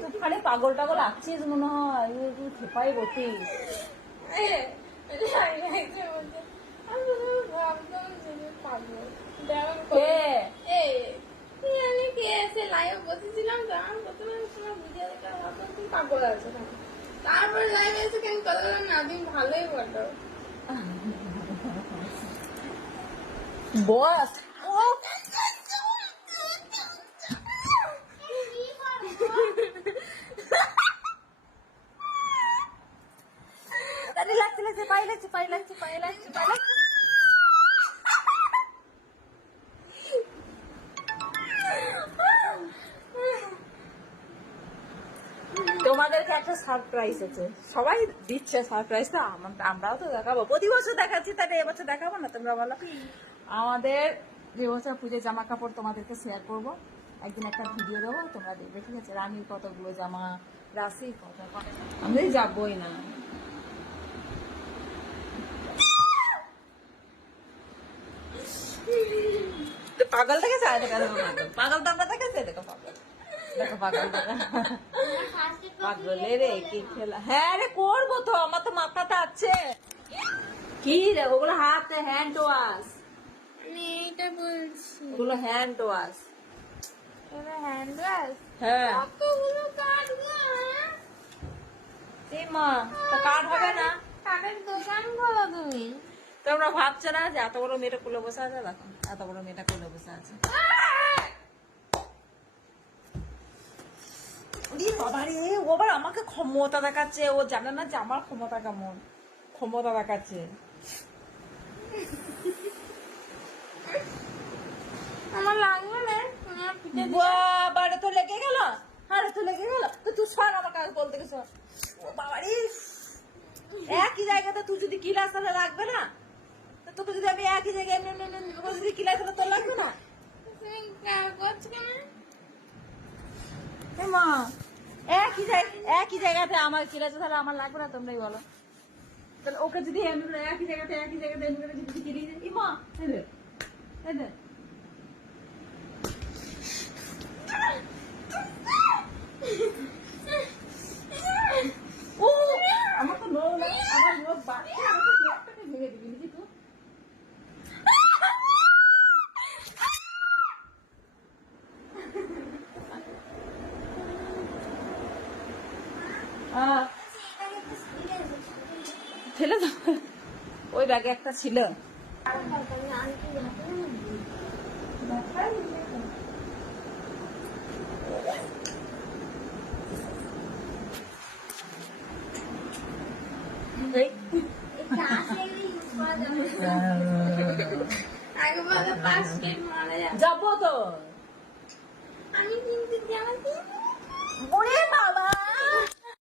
তুই খালি পাগল টাগল লাগছিস মনে হয়, তুই খেপাই বটিস। তারপরে লাইভে এসে কেন কথা বলেন না, তুমি ভালোই বলো। বস লাগছে, পায়ে লাগছে, পায়ে লাগছে, পায়ে লাগছে, পায়ে লাগছে। তোমাদেরকে একটা সারপ্রাইজ আছে, সবাই দিচ্ছে সারপ্রাইজটা, আমরাও তো দেখাবো, প্রতি বছর দেখাচ্ছি, তাহলে এবছর দেখাবো না? তোমরা বলো। আমাদের এবছর পুজোর জামা কাপড় তোমাদেরকে শেয়ার করব, একদিন একটা ভিডিও দেবো, তোমরা দেখবে, ঠিক আছে? রানীর কতগুলো জামা, রাশির কত, আমি যাবই না। পাগল থেকে চায়, পাগল তো আমরা দেখেছে, দেখো পাগল, দেখো পাগল, পাগলে রে কি খেলা। হ্যাঁ রে করবো তো, আমার তো মাথাটা আছে। কি রে ওগুলো? হাতে হ্যান্ড ওয়াশ, এটা বলছি ওগুলো হ্যান্ড ওয়াশ। এটা হ্যান্ড ওয়াশ। হ্যাঁ কতগুলো কাটবো? মা তা কাঠ হবে না? কাঠের দোকান খোলো তুমি। তোমরা ভাবছো না যে এত বড় মেয়েটা কোলে বসে আছে? দেখো এত বড় মেয়েটা কোলে বসে আছে। বাবা রে, ও আবার আমাকে ক্ষমতা দেখাচ্ছে, ও জানে না যে আমার ক্ষমতা কেমন, ক্ষমতা দেখাচ্ছে। আমার লাগবে না, বাবারে তো লেগে গেল, আরে তো লেগে গেল, তো তুই সর আমার কাছে বলতে গেছো। ও বাবা রে, একই জায়গাতে তুই যদি কিলাস তাহলে লাগবে না? তোকে যদি আমি একই জায়গায় যদি কিলাস তাহলে তোর লাগবে না? মা একই জায়গাতে আমার কিলাস তাহলে আমার লাগবে না? তোমরাই বলো। তাহলে ওকে যদি একই জায়গাতে যদি কিলিয়ে দিই, মা ও আমার তো আমার লোক বাড়ছে, আমার তো ল্যাপটপে ভেঙে দিবি নাকি তুই? ফেলে দাও, ওই ব্যাগে একটা ছিল। যাবো তো আমি কিন্তু ওরে বাবা।